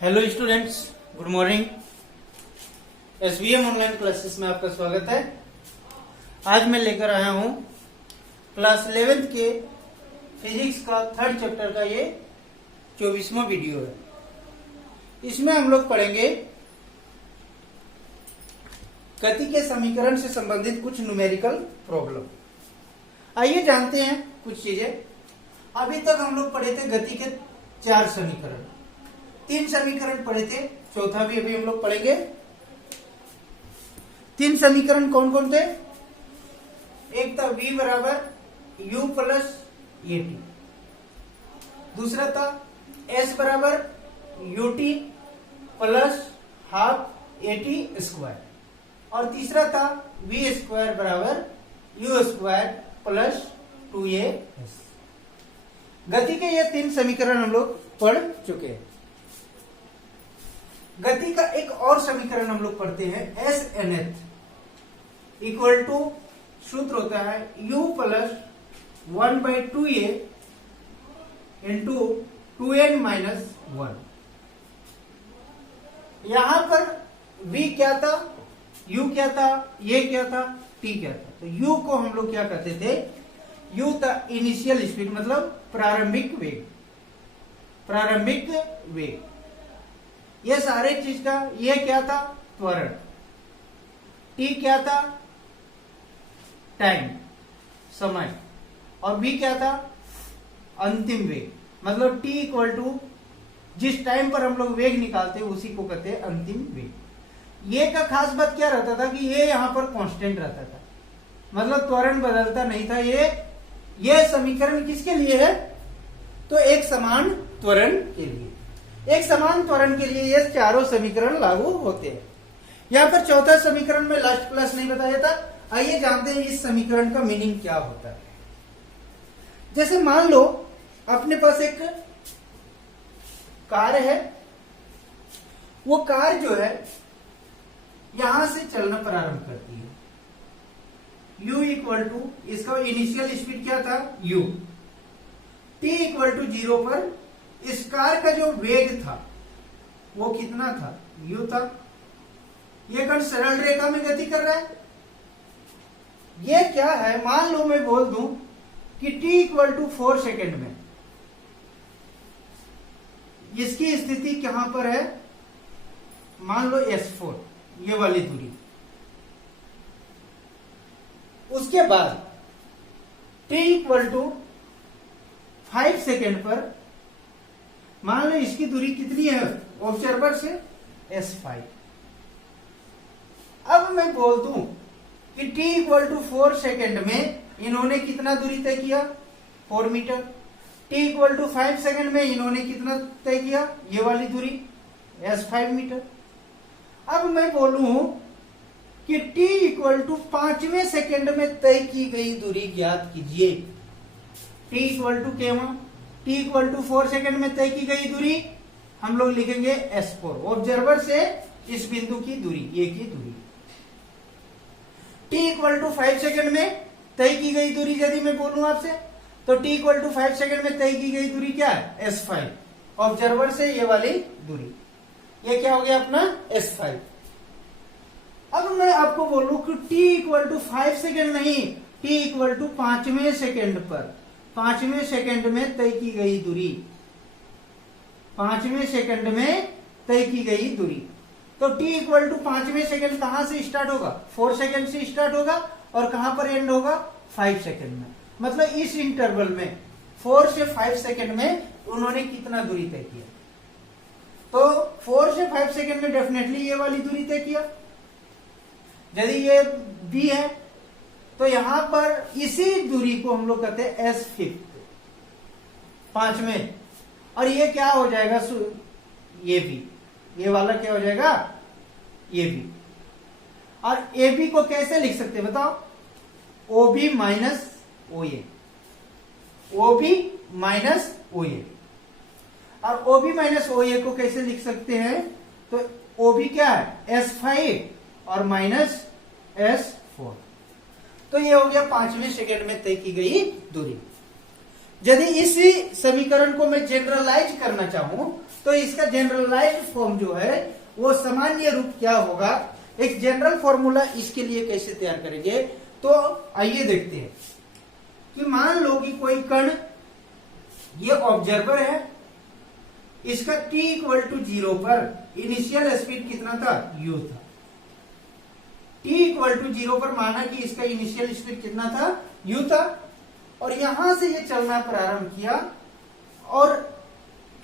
Hello students, good morning. SBM online classes में आपका स्वागत है। आज मैं लेकर आया हूं क्लास 11th के फिजिक्स का थर्ड चैप्टर का ये 24वां वीडियो है। इसमें हम लोग पढ़ेंगे गति के समीकरण से संबंधित कुछ न्यूमेरिकल प्रॉब्लम। आइए जानते हैं कुछ चीजें। अभी तक हम लोग पढ़े थे गति के 4 समीकरण, 3 समीकरण पढ़े थे, चौथा भी अभी हम लोग पढ़ेंगे। 3 समीकरण कौन कौन थे? एक था v बराबर u प्लस ए टी, दूसरा था s बराबर ut plus half A T square, और तीसरा था v स्क्वायर बराबर u स्क्वायर प्लस 2as। गति के ये 3 समीकरण हम लोग पढ़ चुके हैं। गति का एक और समीकरण हम लोग पढ़ते हैं, एस nth इक्वल टू, सूत्र होता है u plus 1/2a into 2n minus 1। यहां पर v क्या था, u क्या था, ये क्या था, t क्या था। तो u को हम लोग क्या कहते थे? u था इनिशियल स्पीड, मतलब प्रारंभिक वेग। प्रारंभिक वेग ये सारे चीज का, ये क्या था? त्वरण। t क्या था? टाइम, समय। और v क्या था? अंतिम वेग। मतलब t इक्वल टू जिस टाइम पर हम लोग वेग निकालते हैं उसी को कहते हैं अंतिम वेग। ये का खास बात क्या रहता था कि ये यहां पर कांस्टेंट रहता था, मतलब त्वरण बदलता नहीं था। ये समीकरण किसके लिए है? तो एक समान त्वरण के लिए। एक समान त्वरण के लिए ये चारों समीकरण लागू होते हैं। यहां पर चौथा समीकरण में लास्ट क्लास नहीं बताया था। आइए जानते हैं इस समीकरण का मीनिंग क्या होता है। जैसे मान लो अपने पास एक कार है, वो कार जो है यहां से चलना प्रारंभ करती है। u इक्वल टू, इसका इनिशियल स्पीड क्या था? u। t इक्वल टू 0 पर इस कार का जो वेग था वो कितना था? u था। ये कण सरल रेखा में गति कर रहा है। ये क्या है? मान लो मैं बोल दूं कि t इक्वल टू 4 सेकेंड में इसकी स्थिति कहां पर है? मान लो S4, ये वाली दूरी। उसके बाद t इक्वल टू 5 सेकेंड पर मान लो इसकी दूरी कितनी है ऑब्जर्वर से? S5। अब मैं बोल दूं कि t इक्वल टू 4 सेकेंड में इन्होंने कितना दूरी तय किया? 4 metre. t equal to 5 second में इन्होंने कितना तय किया? ये वाली दूरी S5 मीटर। अब मैं बोलूं कि t इक्वल टू 5वें सेकेंड में तय की गई दूरी ज्ञात कीजिए। t इक्वल टू केवल t इक्वल टू 4 सेकेंड में तय की गई दूरी हम लोग लिखेंगे S4, ऑब्जर्वर से इस बिंदु की दूरी, ये की दूरी। t इक्वल टू 5 सेकेंड में तय की गई दूरी यदि मैं बोलूं आपसे, तो t इक्वल टू 5 सेकेंड में तय की गई दूरी क्या है? S5, ऑब्जर्वर से ये वाली दूरी। ये क्या हो गया अपना? S5। अब मैं आपको बोलूं कि t इक्वल टू 5 सेकेंड नहीं, t इक्वल टू 5वें सेकेंड पर, 5वें सेकेंड में तय की गई दूरी, 5वें सेकेंड में तय की गई दूरी। तो t इक्वल टू 5वें सेकेंड कहां से स्टार्ट होगा? 4 सेकेंड से स्टार्ट होगा, और कहां पर एंड होगा? 5 सेकेंड में। मतलब इस इंटरवल में 4 से 5 सेकेंड में उन्होंने कितना दूरी तय किया? तो 4 से 5 सेकेंड में डेफिनेटली ये वाली दूरी तय किया। यदि ये b है तो यहां पर इसी दूरी को हम लोग कहते हैं S5, 5वें। और ये क्या हो जाएगा? ये भी, ये वाला क्या हो जाएगा? ये भी। और AB को कैसे लिख सकते हैं बताओ? OB minus OA, OB minus OA। और OB माइनस OA को कैसे लिख सकते हैं? तो OB क्या है? S5 और माइनस S4। तो ये हो गया 5वें सेकेंड में तय की गई दूरी। यदि इसी समीकरण को मैं जनरलाइज करना चाहूं तो इसका जनरलाइज फॉर्म जो है वो सामान्य रूप क्या होगा, एक जनरल फॉर्मूला इसके लिए कैसे तैयार करेंगे। तो आइए देखते हैं कि मान लो कि कोई कण ये ऑब्जर्वर है, इसका t इक्वल टू 0 पर इनिशियल स्पीड कितना था, u था। t इक्वल टू 0 पर माना कि इसका इनिशियल स्पीड कितना था, u था, और यहां से ये चलना प्रारंभ किया और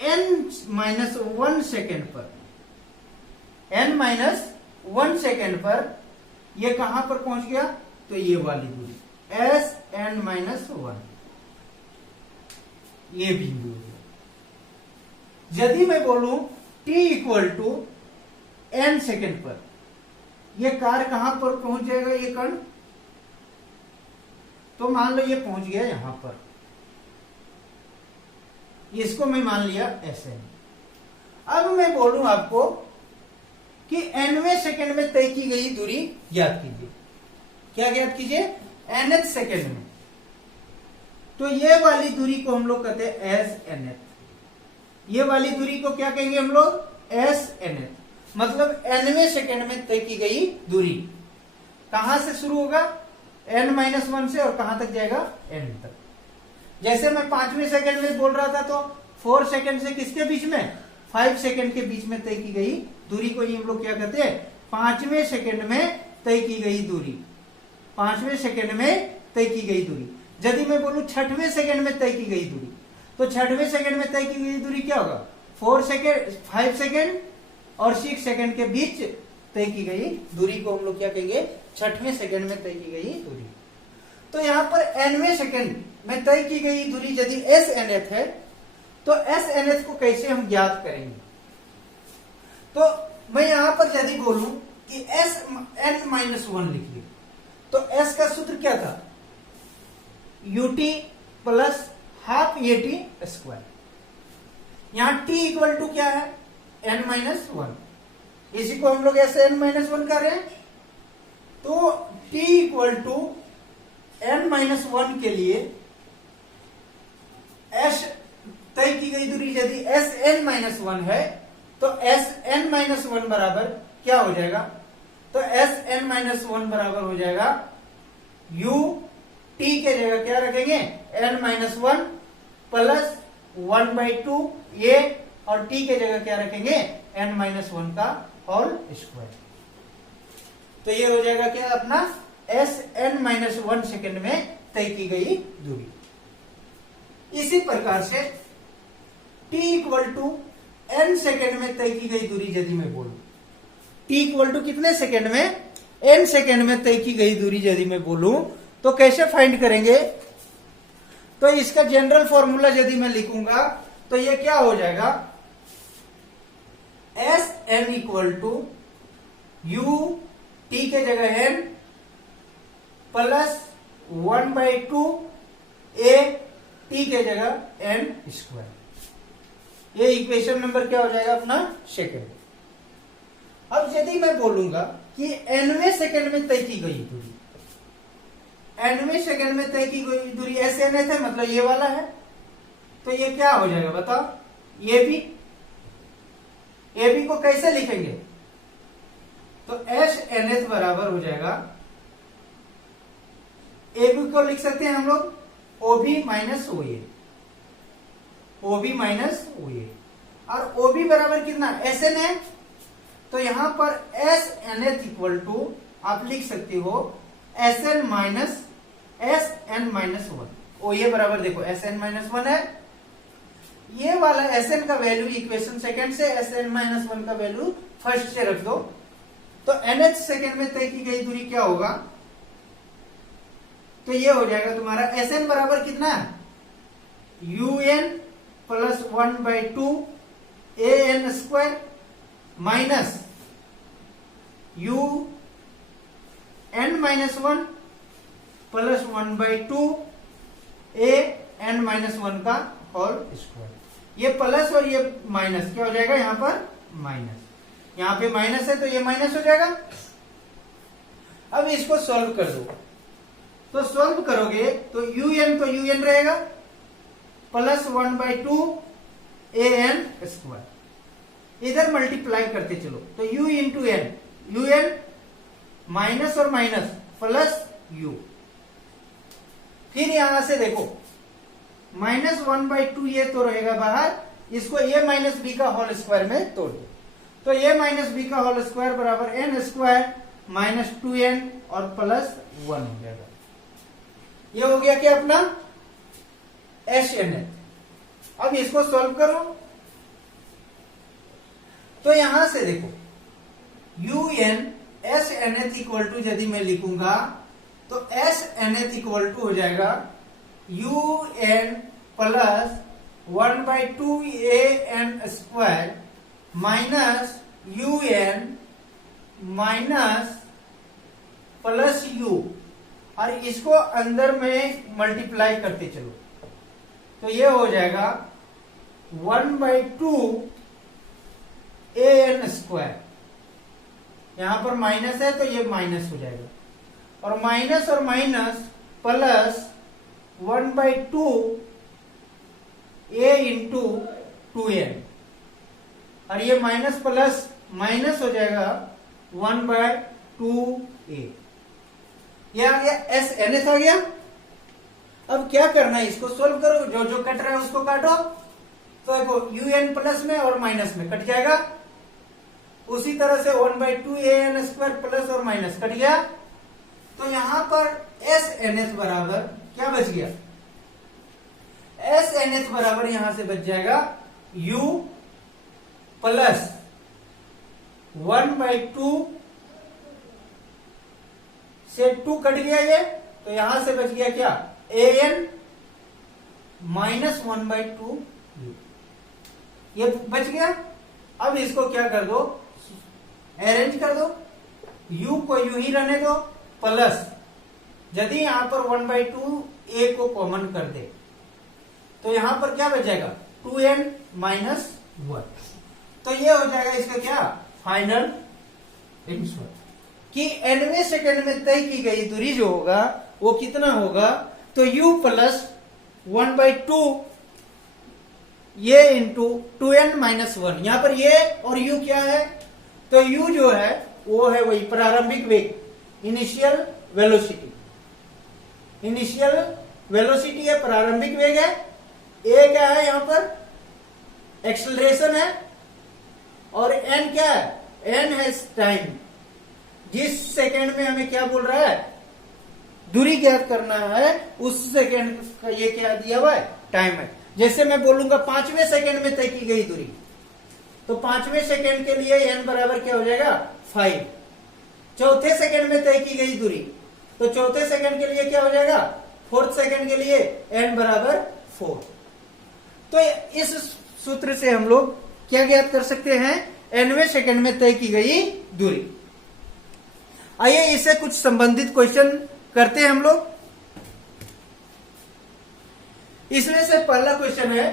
n-1 सेकेंड पर, n-1 सेकेंड पर ये कहां पर पहुंच गया, तो ये वाली दूरी Sn-1 ये बिंदु है। यदि मैं बोलूं t equal to n second पर ये कार कहां पर पहुंच जाएगा, ये कण, तो मान लो ये पहुंच गया यहां पर, इसको मैं मान लिया Sn। अब मैं बोलूं आपको कि nवें सेकेंड में तय की गई दूरी ज्ञात कीजिए। क्या ज्ञात कीजिए, nth सेकेंड में। तो ये वाली दूरी को हम लोग कहते हैं Snth, ये वाली दूरी को क्या कहेंगे हम लोग, Snth, मतलब nवें सेकेंड में तय की गई दूरी कहां से शुरू होगा, n-1 से, और कहां तक जाएगा, n तक। जैसे मैं 5वें सेकेंड में बोल रहा था तो 4 सेकेंड से किसके बीच में, 5 सेकेंड के बीच में तय की गई दूरी को ही हम लोग क्या कहते हैं, 5वें सेकेंड में तय की गई दूरी, 5वें सेकेंड में तय की गई दूरी। यदि मैं बोलूं 6वें सेकेंड में तय की गई दूरी, तो 6वें सेकेंड में तय की गई दूरी क्या होगा, 4 सेकेंड, 5 सेकेंड और 6 सेकेंड के बीच तय की गई दूरी को हम लोग क्या कहेंगे, 6वें सेकेंड में तय की गई दूरी। तो यहां पर nवें सेकेंड में तय की गई दूरी यदि Snth है, तो Snth को कैसे हम ज्ञात करेंगे। तो मैं यहां पर यदि बोलूं कि Sn-1 लिखिए, तो S का सूत्र क्या था, ut plus half at square. यहां t इक्वल टू क्या है, n-1, इसी को हम लोग ऐसे n-1 कर रहे हैं। तो t इक्वल टू n-1 के लिए s तय की गई दूरी यदि Sn-1 है, तो Sn-1 बराबर क्या हो जाएगा, तो Sn-1 बराबर हो जाएगा u t के जगह क्या रखेंगे, n-1 प्लस 1/2 a, और t के जगह क्या रखेंगे, n-1 का होल स्क्वायर। तो ये हो जाएगा क्या अपना Sn-1 सेकेंड में तय की गई दूरी। इसी प्रकार से t equal to n second में तय की गई दूरी यदि मैं बोलूं, t इक्वल टू कितने सेकेंड में, n सेकेंड में तय की गई दूरी यदि मैं बोलूं, तो कैसे फाइंड करेंगे। तो इसका जनरल फॉर्मूला यदि मैं लिखूंगा तो ये क्या हो जाएगा, Sn equal to u t के जगह n प्लस 1/2 a t के जगह n स्क्वायर। ये इक्वेशन नंबर क्या हो जाएगा अपना, सेकेंड। अब यदि मैं बोलूंगा कि nवें सेकेंड में तय की गई दूरी, nवें सेकेंड में तय की गई दूरी Snth है, मतलब ये वाला है, तो ये क्या हो जाएगा बताओ, AB को कैसे लिखेंगे, तो Snth बराबर हो जाएगा, AB को लिख सकते हैं हम लोग OB minus OA, OB minus OA, और OB बराबर कितना, Sn है, तो यहां पर Snth इक्वल टू आप लिख सकते हो Sn माइनस Sn-1, OA बराबर देखो Sn-1 है, ये वाला Sn का वैल्यू इक्वेशन सेकंड से, Sn-1 का वैल्यू फर्स्ट से रख दो, तो nth सेकंड में तय की गई दूरी क्या होगा, तो ये हो जाएगा तुम्हारा Sn बराबर कितना है, un plus 1/2 an square minus u n-1 plus 1/2 an-1 का होल स्क्वायर। ये प्लस और ये माइनस क्या हो जाएगा, यहां पर माइनस, यहां पे माइनस है तो ये माइनस हो जाएगा। अब इसको सॉल्व कर दो, तो सॉल्व करोगे तो un रहेगा, प्लस 1/2 an स्क्वायर। इधर मल्टीप्लाई करते चलो तो u into n, u n minus और माइनस प्लस u। फिर यहां से देखो -1/2 ये तो रहेगा बाहर, इसको a माइनस बी का होल स्क्वायर में तोड़ दो तो a माइनस बी का होल स्क्वायर बराबर n स्क्वायर माइनस 2n और प्लस 1 हो जाएगा। ये हो गया क्या अपना SN। अब इसको सॉल्व करो तो यहां से देखो UN SNth इक्वल टू यदि मैं लिखूंगा तो SNth इक्वल टू हो जाएगा UN plus 1/2 an square minus UN minus plus u, और इसको अंदर में मल्टीप्लाई करते चलो तो ये हो जाएगा 1/2 an स्क्वायर। यहां पर माइनस है तो ये माइनस हो जाएगा, और minus plus 1/2 a into 2n, और ये माइनस प्लस माइनस हो जाएगा 1/2a। ये आ गया SN आ गया। अब क्या करना है, इसको सोल्व करो, जो जो कट रहा है उसको काटो तो देखो UN प्लस में और माइनस में कट जाएगा। उसी तरह से 1/2 an स्क्वायर प्लस और माइनस कट गया, तो यहां पर SNth बराबर क्या बच गया, SNth बराबर यहां से बच जाएगा u प्लस 1/2 से 2 कट गया ये, तो यहां से बच गया क्या an माइनस 1/2 ये बच गया। अब इसको क्या कर दो, अरेंज कर दो, u को यू ही रहने दो, प्लस यदि यहां पर 1/2 a को कॉमन कर दे तो यहां पर क्या बच जाएगा 2n माइनस 1। तो ये हो जाएगा इसका क्या फाइनल आंसर कि nवें सेकंड में तय की गई दूरी जो होगा वो कितना होगा, तो u प्लस 1/2 ये इंटू 2n माइनस 1। यहां पर ये और u क्या है, तो u जो है वो है वही प्रारंभिक वेग, इनिशियल वेलोसिटी। इनिशियल वेलोसिटी है, प्रारंभिक वेग है। a क्या है यहां पर एक्सेलरेशन है, और n क्या है, n है टाइम। जिस सेकंड में हमें क्या बोल रहा है दूरी ज्ञात करना है, उस सेकंड का ये क्या दिया हुआ है टाइम है। जैसे मैं बोलूंगा 5वें सेकंड में तय की गई दूरी, तो 5वें सेकंड के लिए n बराबर क्या हो जाएगा 5। चौथे सेकंड में तय की गई दूरी, तो चौथे सेकंड के लिए क्या हो जाएगा, 4th सेकंड के लिए n बराबर 4। तो इस सूत्र से हम लोग क्या ज्ञात कर सकते हैं, nवें सेकंड में तय की गई दूरी। आइए इससे कुछ संबंधित क्वेश्चन करते हैं हम लोग। इसमें से पहला क्वेश्चन है,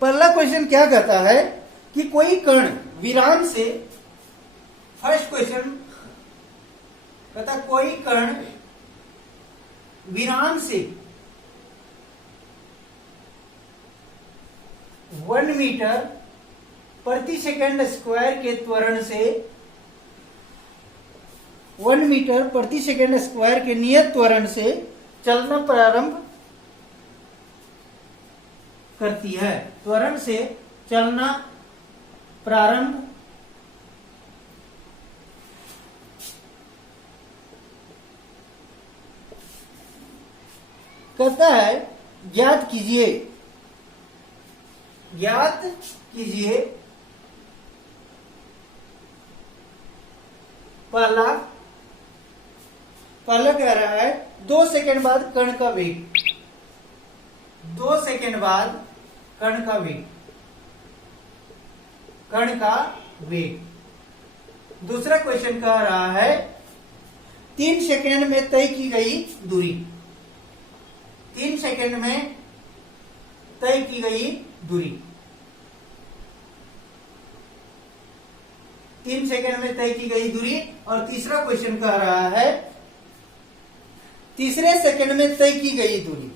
पहला क्वेश्चन क्या कहता है कि कोई कण विराम से, फर्स्ट क्वेश्चन कहता कोई कण विराम से 1 मीटर प्रति सेकंड स्क्वायर के त्वरण से 1 मीटर प्रति सेकंड स्क्वायर के नियत त्वरण से चलना प्रारंभ करती है। त्वरण से चलना प्रारंभ करता है। ज्ञात कीजिए पहला कह रहा है 2 सेकंड बाद कण का वेग, 2 सेकंड बाद कण का वेग। दूसरा क्वेश्चन कह रहा है 3 सेकंड में तय की गई दूरी, 3 सेकंड में तय की गई दूरी, 3 सेकंड में तय की गई दूरी। और तीसरा क्वेश्चन कह रहा है तीसरे सेकंड में तय की गई दूरी,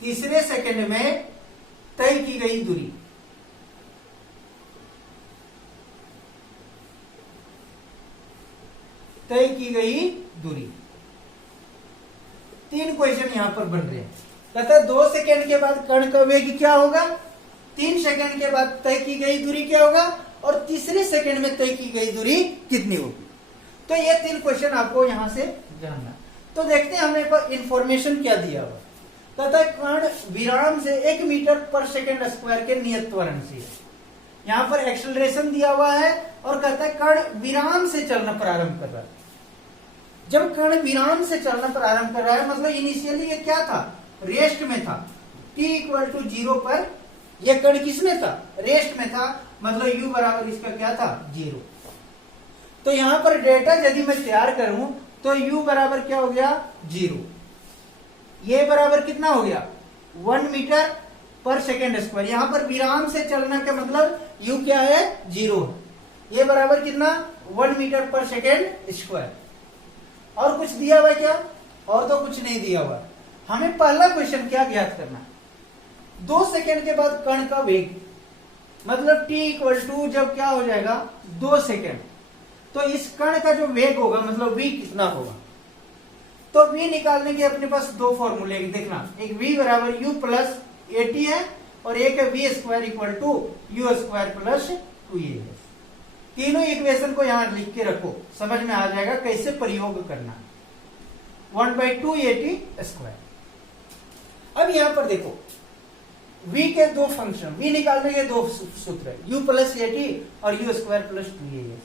तीसरे सेकंड में तय की गई दूरी, तय की गई दूरी। 3 क्वेश्चन यहां पर बन रहे हैं। कहता है 2 सेकंड के बाद कण का वेग क्या होगा, 3 सेकंड के बाद तय की गई दूरी क्या होगा, और तीसरे सेकंड में तय की गई दूरी कितनी होगी। तो ये 3 क्वेश्चन आपको यहां से जानना। तो देखते हैं हमने इंफॉर्मेशन क्या दिया हुआ। कहता है कण विराम से 1 मीटर पर सेकंड स्क्वायर के नियत त्वरण से, यहां पर एक्सेलरेशन दिया हुआ है और कहता है कण विराम से चलना प्रारंभ कर रहा है। जब कण विराम से चलना प्रारंभ कर रहा है मतलब इनिशियली ये क्या था, रेस्ट में था। t = 0 पर यह कण किसमें था, रेस्ट में था, मतलब u बराबर इसका क्या था, 0। तो यहां पर डेटा यदि मैं तैयार करूं तो u बराबर क्या हो गया, 0। ये बराबर कितना हो गया, 1 मीटर पर सेकेंड स्क्वायर। यहां पर विराम से चलना का मतलब u क्या है, 0 है। ये बराबर कितना, 1 मीटर पर सेकेंड स्क्वायर। और कुछ दिया हुआ है क्या, और तो कुछ नहीं दिया हुआ। हमें पहला क्वेश्चन क्या ज्ञात करना, 2 सेकेंड के बाद कण का वेग, मतलब t = जब क्या हो जाएगा 2 सेकेंड, तो इस कण का जो वेग होगा मतलब v कितना होगा। तो v निकालने के अपने पास 2 फॉर्मूले देखना, एक v बराबर u प्लस at है और एक है v² = u² प्लस 2a। तीनों इक्वेशन को यहां लिख के रखो, समझ में आ जाएगा कैसे प्रयोग करना। 1/2 at²। अब यहां पर देखो v के 2 फंक्शन, v निकालने के 2 सूत्र है, u प्लस at और u² प्लस 2a।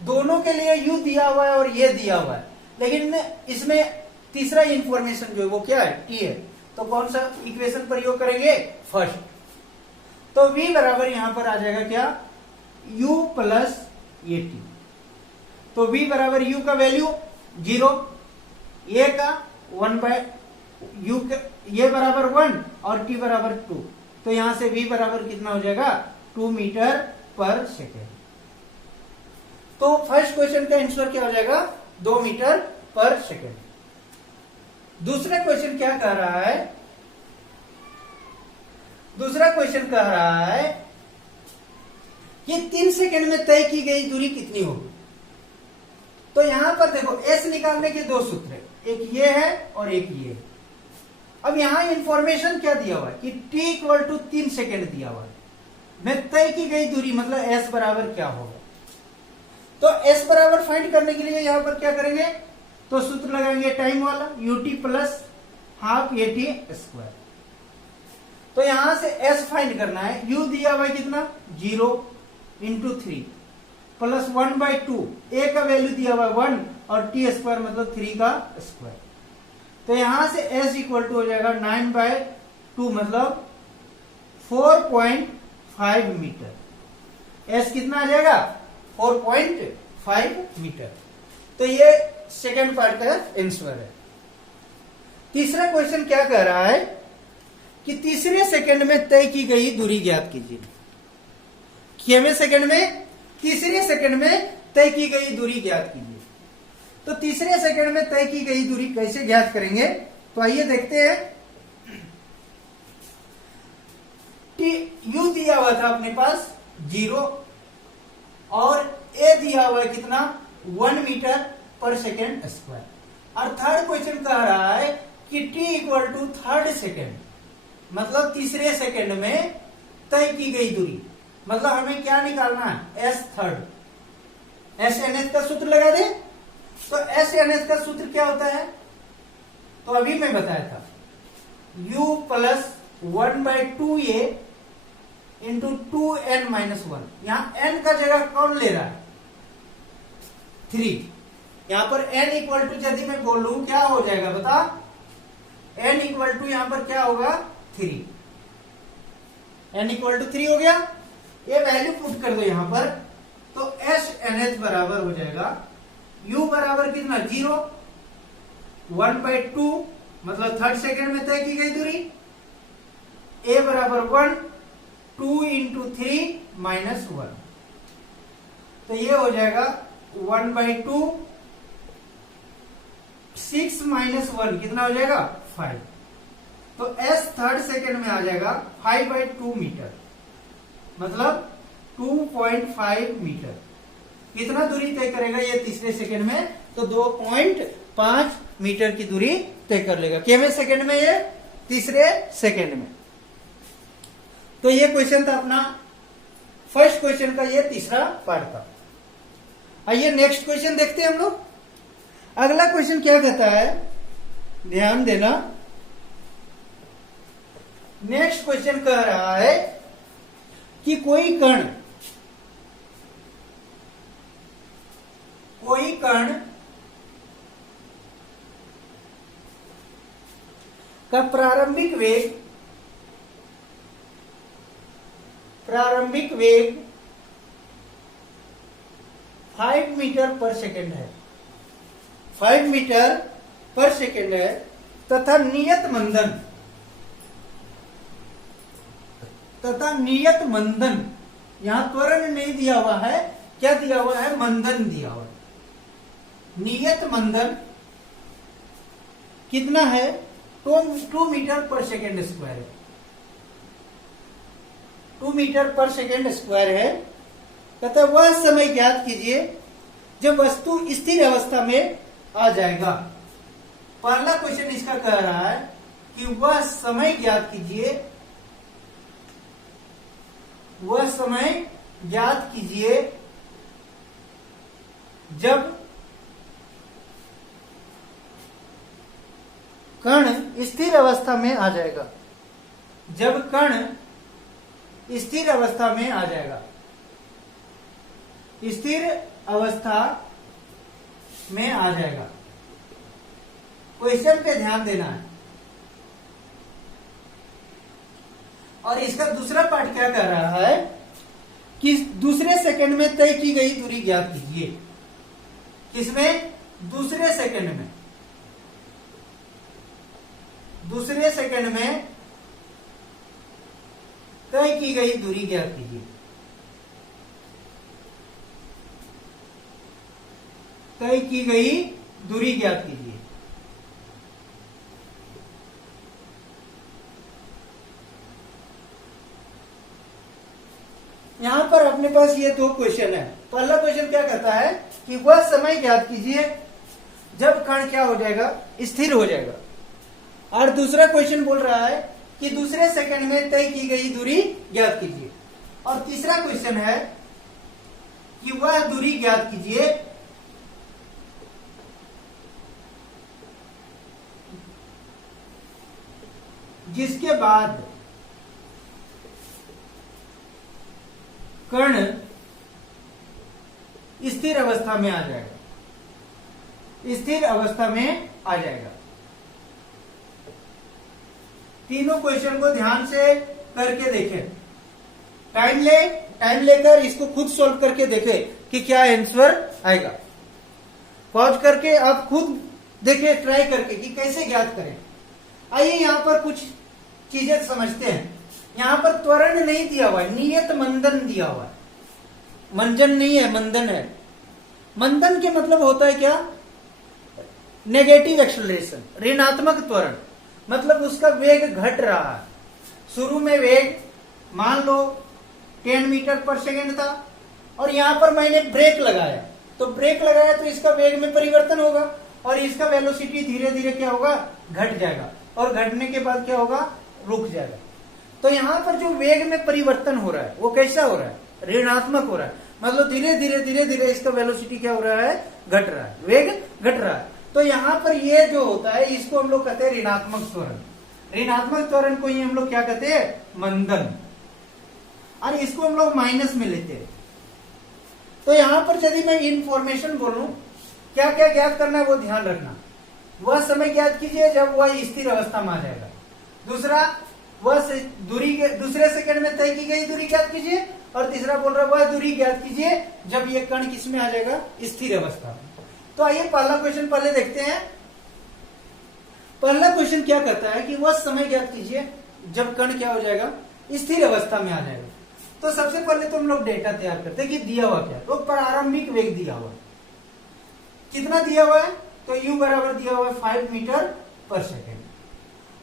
दोनों के लिए u दिया हुआ है और ये दिया हुआ है, लेकिन इसमें तीसरा इंफॉर्मेशन जो है वो क्या है, t है। तो कौन सा इक्वेशन प्रयोग करेंगे, फर्स्ट। तो v बराबर यहां पर आ जाएगा क्या, u प्लस at। तो v बराबर u का वैल्यू 0, a का 1/u, ये बराबर 1 और t बराबर 2। तो यहां से v बराबर कितना हो जाएगा, 2 मीटर पर सेकेंड। तो फर्स्ट क्वेश्चन का आंसर क्या हो जाएगा, 2 मीटर पर सेकेंड। दूसरा क्वेश्चन क्या कह रहा है, दूसरा क्वेश्चन कह रहा है कि 3 सेकंड में तय की गई दूरी कितनी होगी। तो यहां पर देखो s निकालने के 2 सूत्र है, एक ये है और एक ये है। अब यहां इंफॉर्मेशन क्या दिया हुआ है कि t = 3 सेकंड दिया हुआ है, में तय की गई दूरी मतलब s बराबर क्या होगा। तो s बराबर फाइंड करने के लिए यहां पर क्या करेंगे, तो सूत्र लगाएंगे टाइम वाला, ut प्लस हाफ at²। तो यहां से s फाइंड करना है, u दिया हुआ है कितना, 0 × 3 प्लस 1/2, a का वैल्यू दिया हुआ है 1 और t² मतलब 3 का स्क्वायर। तो यहां से s = हो जाएगा 9/2 मतलब 4.5 मीटर। s कितना आ जाएगा, 4.5 मीटर। तो ये सेकंड पार्ट का आंसर है। तीसरा क्वेश्चन क्या कह रहा है कि तीसरे सेकंड में तय की गई दूरी ज्ञात कीजिए। कितने सेकंड में, तीसरे सेकंड में तय की गई दूरी ज्ञात कीजिए। तो तीसरे सेकंड में तय की गई दूरी कैसे ज्ञात करेंगे, तो आइए देखते हैं। u दिया हुआ था अपने पास 0 और a दिया हुआ है कितना, 1 मीटर पर सेकेंड स्क्वायर। और थर्ड क्वेश्चन कह रहा है कि t = 3rd सेकेंड, मतलब तीसरे सेकेंड में तय की गई दूरी, मतलब हमें क्या निकालना है, s3rd। SNH का सूत्र लगा दे। तो SNH का सूत्र क्या होता है, तो अभी मैं बताया था, u plus 1/2a into 2n-1। यहां n का जगह कौन ले रहा है, 3। यहां पर n = यदि मैं बोलूं क्या हो जाएगा बता, n = यहां पर क्या होगा, 3। n = 3 हो गया। ये वैल्यू पुट कर दो यहां पर, तो SNH बराबर हो जाएगा u बराबर कितना, 0, 1/2 मतलब 3rd सेकेंड में तय की गई दूरी, a बराबर 1, 2 × 3 - 1। तो ये हो जाएगा 1/2 6 माइनस 1 कितना हो जाएगा 5। तो s थर्ड सेकेंड में आ जाएगा 5/2 मीटर, मतलब 2.5 मीटर। कितना दूरी तय करेगा ये तीसरे सेकेंड में? तो 2.5 मीटर की दूरी तय कर लेगा। केवें सेकेंड में? ये तीसरे सेकेंड में। तो ये क्वेश्चन था अपना फर्स्ट क्वेश्चन का, ये तीसरा पार्ट था। आइए नेक्स्ट क्वेश्चन देखते हैं हम लोग। अगला क्वेश्चन क्या कहता है, ध्यान देना। नेक्स्ट क्वेश्चन कह रहा है कि कोई कण का प्रारंभिक वेग 5 मीटर पर सेकेंड है, 5 मीटर पर सेकेंड है, तथा नियत मंदन, यहां त्वरण नहीं दिया हुआ है, क्या दिया हुआ है? मंदन दिया हुआ है। नियत मंदन कितना है? 2 मीटर पर सेकेंड स्क्वायर है, 2 मीटर पर सेकेंड स्क्वायर है, तथा वह समय ज्ञात कीजिए जब वस्तु स्थिर अवस्था में आ जाएगा। पहला क्वेश्चन इसका कह रहा है कि वह समय ज्ञात कीजिए, वह समय ज्ञात कीजिए जब कण स्थिर अवस्था में आ जाएगा, जब कण स्थिर अवस्था में आ जाएगा, स्थिर अवस्था में आ जाएगा। क्वेश्चन पे ध्यान देना है। और इसका दूसरा पार्ट क्या कह रहा है कि दूसरे सेकंड में तय की गई दूरी ज्ञात कीजिए। किसमें? दूसरे सेकंड में, दूसरे सेकंड में तय की गई दूरी ज्ञात कीजिए। तय की गई दूरी ज्ञात कीजिए। यहां पर अपने पास ये दो क्वेश्चन है। पहला क्वेश्चन क्या कहता है कि वह समय ज्ञात कीजिए जब कण क्या हो जाएगा? स्थिर हो जाएगा। और दूसरा क्वेश्चन बोल रहा है कि दूसरे सेकंड में तय की गई दूरी ज्ञात कीजिए। और तीसरा क्वेश्चन है कि वह दूरी ज्ञात कीजिए जिसके बाद कण स्थिर अवस्था में आ जाएगा, स्थिर अवस्था में आ जाएगा। तीनों क्वेश्चन को ध्यान से करके देखें, टाइम लेकर इसको खुद सोल्व करके देखें कि क्या आंसर आएगा। पॉज करके आप खुद देखें, ट्राई करके कि कैसे ज्ञात करें। आइए यहां पर कुछ चीजें समझते हैं। यहां पर त्वरण नहीं दिया हुआ है, नियत मंदन दिया हुआ है। मंजन नहीं है, मंदन है। मंदन के मतलब होता है क्या? नेगेटिव एक्सेलरेशन, ऋणात्मक त्वरण। मतलब उसका वेग घट रहा है। शुरू में वेग मान लो 10 मीटर पर सेकेंड था, और यहां पर मैंने ब्रेक लगाया, तो ब्रेक लगाया तो इसका वेग में परिवर्तन होगा, और इसका वेलोसिटी धीरे धीरे क्या होगा? घट जाएगा, और घटने के बाद क्या होगा? रुक जाएगा। तो यहां पर जो वेग में परिवर्तन हो रहा है वो कैसा हो रहा है? ऋणात्मक हो रहा है। मतलब धीरे धीरे इसका वेलोसिटी क्या हो रहा है? घट रहा है, वेग घट रहा है। तो यहां पर ये जो होता है इसको हम लोग कहते हैं ऋणात्मक त्वरण। ऋणात्मक त्वरण को ही हम लोग क्या कहते हैं? मंदन। और इसको हम लोग माइनस में लेते हैं। तो यहां पर यदि मैं इंफॉर्मेशन बोलूं, क्या क्या ज्ञात करना है वो ध्यान रखना। वह समय ज्ञात कीजिए जब वह स्थिर अवस्था में आ जाएगा। दूसरा, वह दूरी दूसरे सेकंड में तय की गई दूरी ज्ञात कीजिए। और तीसरा बोल रहा है वह दूरी ज्ञात कीजिए जब ये कण किस में आ जाएगा? स्थिर अवस्था में। तो आइए पहला क्वेश्चन पहले देखते हैं। पहला क्वेश्चन क्या कहता है कि वह समय ज्ञात कीजिए जब कण क्या हो जाएगा? स्थिर अवस्था में आ जाएगा। तो सबसे पहले तो हम लोग डेटा तैयार करते हैं कि दिया हुआ क्या। तो प्रारंभिक वेग दिया हुआ, कितना दिया हुआ है? तो u बराबर दिया हुआ है 5 मीटर पर सेकेंड।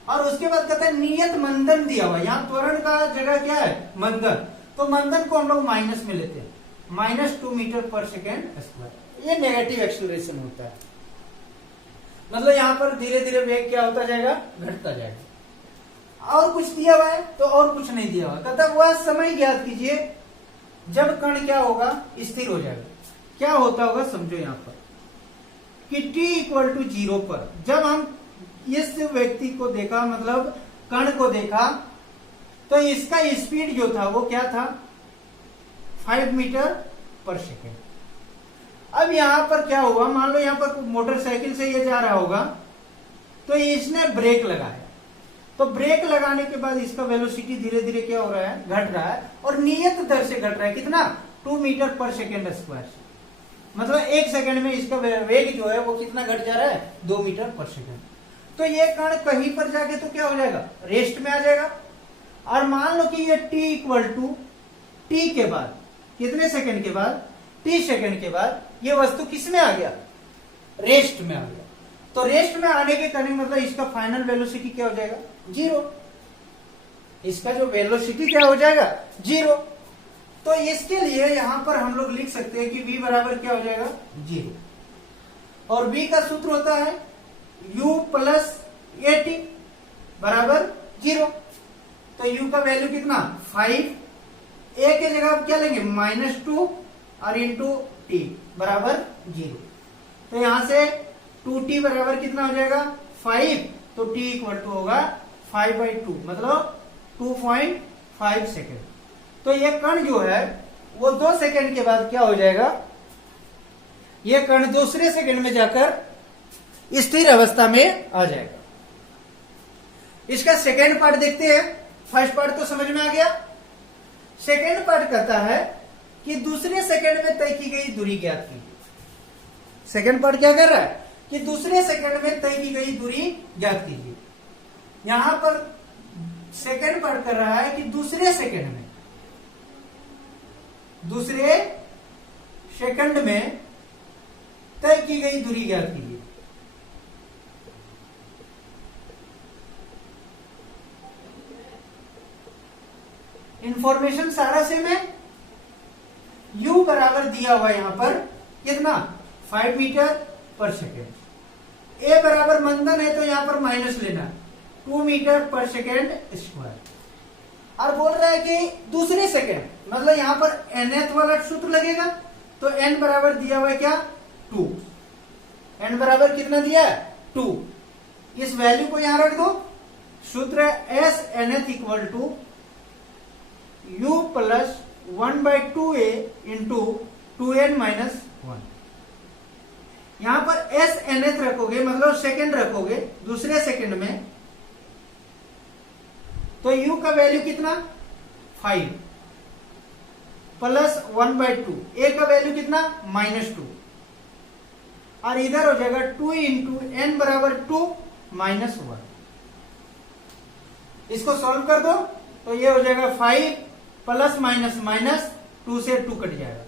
और उसके बाद कहता है नियत मंदन दिया हुआ है, यहाँ त्वरण का जगह क्या है मंदन, तो मंदन को हम लोग माइनस में लेते हैं, -2 मीटर पर सेकेंड स्क्वायर। ये नेगेटिव एक्सीलरेशन होता है, मतलब यहाँ पर धीरे धीरे वेग क्या होता जाएगा, घटता जाएगा। और कुछ दिया हुआ है तो और कुछ नहीं दिया हुआ, कहता वह समय ज्ञात कीजिए जब कण क्या होगा, स्थिर हो जाएगा। क्या होता होगा समझो यहाँ पर कि t इक्वल टू 0 पर जब हम इस व्यक्ति को देखा, मतलब कण को देखा, तो इसका स्पीड जो था वो क्या था, 5 मीटर पर सेकेंड। अब यहां पर क्या हुआ, मान लो यहां पर मोटरसाइकिल से ये जा रहा होगा, तो इसने ब्रेक लगाया, तो ब्रेक लगाने के बाद इसका वेलोसिटी धीरे धीरे क्या हो रहा है, घट रहा है, और नियत दर से घट रहा है, कितना, 2 मीटर पर सेकेंड स्क्वायर से। मतलब 1 सेकेंड में इसका वेग जो है वो कितना घट जा रहा है, 2 मीटर पर सेकेंड। तो ये कण कहीं पर जाके तो क्या हो जाएगा, रेस्ट में आ जाएगा। और मान लो कि ये t इक्वल टू टी के बाद, कितने सेकंड के बाद, t सेकंड के बाद ये वस्तु किस में आ गया, रेस्ट में आ गया। तो रेस्ट में आने के कारण मतलब इसका फाइनल वेलोसिटी क्या हो जाएगा, 0। इसका जो वेलोसिटी क्या हो जाएगा, 0। तो इसके लिए यहां पर हम लोग लिख सकते हैं कि v बराबर क्या हो जाएगा, 0। और v का सूत्र होता है u प्लस at बराबर 0। तो u का वैल्यू कितना, 5, a के जगह आप क्या लेंगे, -2 और इंटू t बराबर 0। तो यहां से 2t बराबर कितना हो जाएगा, 5, तो t इक्वल टू होगा 5/2, मतलब 2.5 सेकेंड। तो ये कण जो है वो 2 सेकेंड के बाद क्या हो जाएगा, ये कण दूसरे सेकेंड में जाकर स्थिर अवस्था में आ जाएगा। इसका सेकेंड पार्ट देखते हैं। फर्स्ट पार्ट तो समझ में आ गया। सेकेंड पार्ट कहता है कि दूसरे सेकेंड में तय की गई दूरी ज्ञात कीजिए। सेकेंड पार्ट क्या कर रहा है कि दूसरे सेकेंड में तय की गई दूरी ज्ञात कीजिए। यहां पर सेकेंड पार्ट कर रहा है कि दूसरे सेकेंड में तय की गई दूरी ज्ञात कीजिए। इंफॉर्मेशन सारा सेम है। u बराबर दिया हुआ है यहां पर कितना, 5 मीटर पर सेकेंड। a बराबर मंदन है तो यहां पर माइनस लेना, 2 मीटर पर सेकेंड स्क्वायर। और बोल रहा है कि दूसरे सेकेंड, मतलब यहां पर nth वाला सूत्र लगेगा। तो n बराबर दिया हुआ है क्या, 2। n बराबर कितना दिया है, 2। इस वैल्यू को यहां रख दो। सूत्र है s nth equal to u plus 1/2a into 2n minus 1। यहां पर s nth रखोगे, मतलब सेकेंड रखोगे दूसरे सेकेंड में, तो u का वैल्यू कितना, 5 प्लस 1/2, a का वैल्यू कितना, -2, और इधर हो जाएगा 2 इंटू n बराबर 2 माइनस 1। इसको सॉल्व कर दो तो ये हो जाएगा 5 प्लस माइनस माइनस, 2 से 2 कट जाएगा,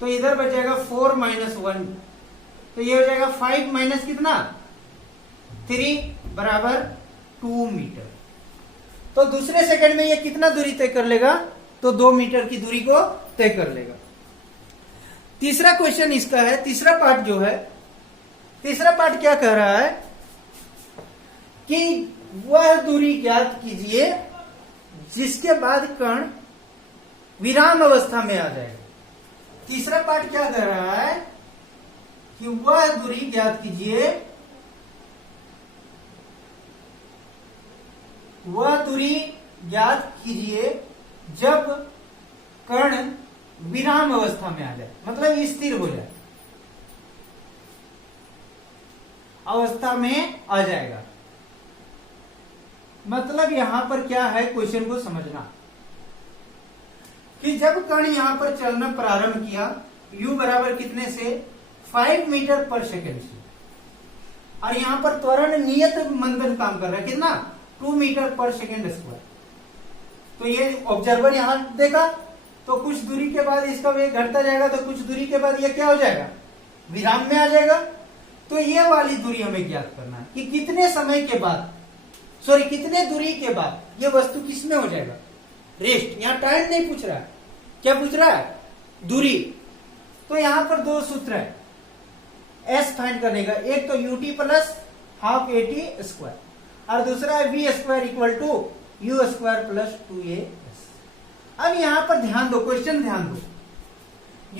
तो इधर बच जाएगा 4 माइनस 1। तो ये हो जाएगा 5 माइनस कितना, 3 बराबर 2 मीटर। तो दूसरे सेकंड में ये कितना दूरी तय कर लेगा, तो 2 मीटर की दूरी को तय कर लेगा। तीसरा क्वेश्चन इसका है, तीसरा पार्ट जो है, तीसरा पार्ट क्या कह रहा है कि वह दूरी ज्ञात कीजिए जिसके बाद कण विराम अवस्था में आ जाएगा। तीसरा पार्ट क्या कह रहा है कि वह दूरी ज्ञात कीजिए, वह दूरी ज्ञात कीजिए जब कण विराम अवस्था में आ जाए, मतलब स्थिर हो जाए, अवस्था में आ जाएगा। मतलब यहां पर क्या है, क्वेश्चन को समझना कि जब कण यहां पर चलना प्रारंभ किया, u बराबर कितने से, 5 मीटर पर सेकेंड से, और यहां पर त्वरण नियत मंदन काम कर रहा है, कितना, 2 मीटर पर सेकेंड स्क्वायर। तो ये ऑब्जर्वर यहां देखा, तो कुछ दूरी के बाद इसका वेग घटता जाएगा, तो कुछ दूरी के बाद ये क्या हो जाएगा, विराम में आ जाएगा। तो ये वाली दूरी हमें ज्ञात करना है कि कितने समय के बाद, सॉरी कितने दूरी के बाद ये वस्तु किसमें हो जाएगा, रेस्ट। यहां टाइम नहीं पूछ रहा है, क्या पूछ रहा है, दूरी। तो यहां पर दो सूत्र है एस फाइंड करने का, एक तो u t plus half a t square और दूसरा है v square equal to u square plus 2as। अब यहां पर ध्यान दो, क्वेश्चन ध्यान दो,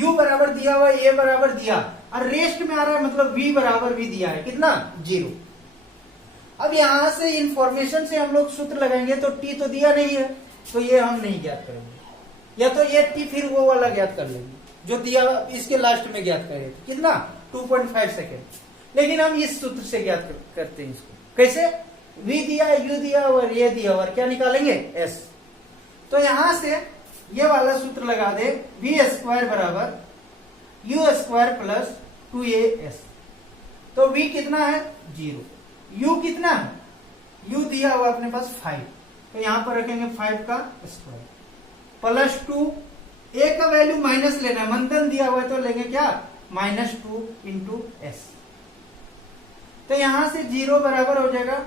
u बराबर दिया हुआ, a बराबर दिया और रेस्ट में आ रहा है, मतलब v बराबर भी दिया है, कितना 0। अब यहां से इंफॉर्मेशन से हम लोग सूत्र लगाएंगे तो t तो दिया नहीं है, तो ये हम नहीं ज्ञात करेंगे, या तो ये t फिर वो वाला ज्ञात कर लेंगे जो दिया इसके लास्ट में ज्ञात करेंगे, कितना 2.5 सेकेंड। लेकिन हम इस सूत्र से ज्ञात करते हैं इसको, कैसे, v दिया, u दिया और ये दिया और क्या निकालेंगे s। तो यहां से ये वाला सूत्र लगा दे, वी स्क्वायर बराबर यू स्क्वायर प्लस 2as। तो v कितना है 0, u कितना है, u दिया हुआ अपने पास 5, तो यहां पर रखेंगे 5 का स्क्वायर प्लस 2, a का वैल्यू माइनस लेना है, मंथन दिया हुआ है तो लेंगे क्या -2 इंटू s। तो यहां से 0 बराबर हो जाएगा